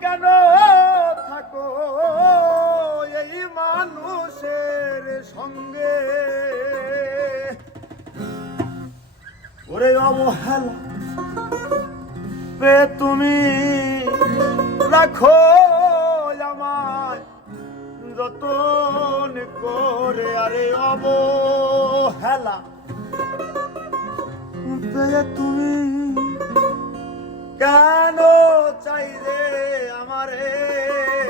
কেন থাকো? এই মানুষের সঙ্গে। ওরে অবহেলা। পে তুমি রাখো আমায় যতন করে। আরে অবহেলা। পেয়ে তুমি কেন চাইলে আমারে।